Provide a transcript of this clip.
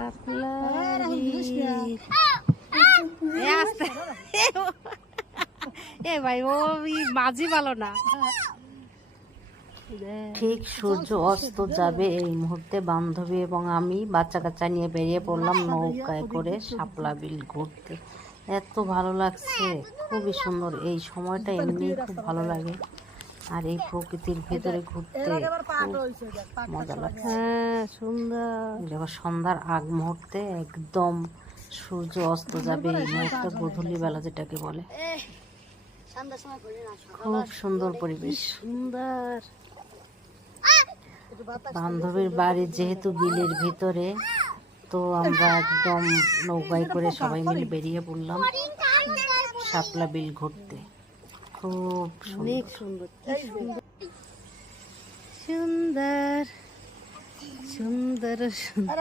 শাপলা এ ভাই ও মাঝি ভালো না। ঠিক সূর্য অস্ত যাবে এই মুহূর্তে বান্ধবী এবং আমি বাচ্চা কাচ্চা নিয়ে বেরিয়ে পড়লাম নৌকায় করে শাপলা বিল ঘুরতে। এত ভালো লাগছে, খুবই সুন্দর। এই সময়টা এমনি খুব ভালো লাগে, আর এই প্রকৃতির ভিতরে ঘুরতে খুব মজা লাগছে। হ্যাঁ সুন্দর। দেখো সন্ধ্যার আগ মুহূর্তে একদম সূর্য অস্ত যাবে এই মুহূর্তে, গোধূলি বেলা যেটাকে বলে। খুব সুন্দর পরিবেশ, সুন্দর। বান্ধবীর বাড়ি যেহেতু বিলের ভিতরে, তো আমরা একদম নৌকায় করে সবাই মিলে বেরিয়ে পড়লাম শাপলা বিল ঘুরতে। খুব অনেক সুন্দর, সুন্দর সুন্দর সুন্দর।